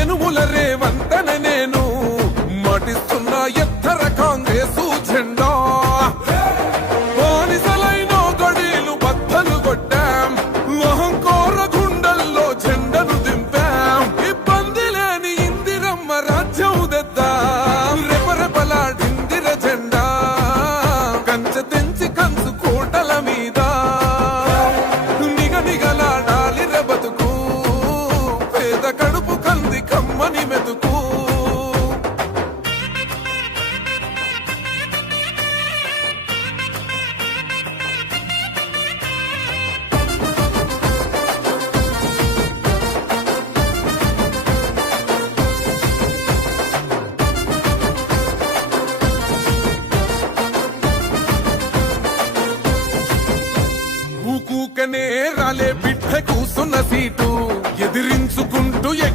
ఎనుముల రేవంతన నేను మాటిస్తున్న ఎత్తర కాంగ్రెసు జెండా బానిసలైన గడీలు బద్దలు కొట్టాం మహంకోర గుండెల్లో జెండను దింపాం ఇబ్బంది లేని ఇందిరమ్మ రాజ్యం తెద్దాం రెపరెపలాడిందిర జెండా కంచె తెంచి కంచు కోటల మీద నిగనిగలాడాలి బతుకు పేద కడుపు కంది కమ్మని మెతుకు ఊకూకనే రాలే బిడ్డ కూసున్న సీటు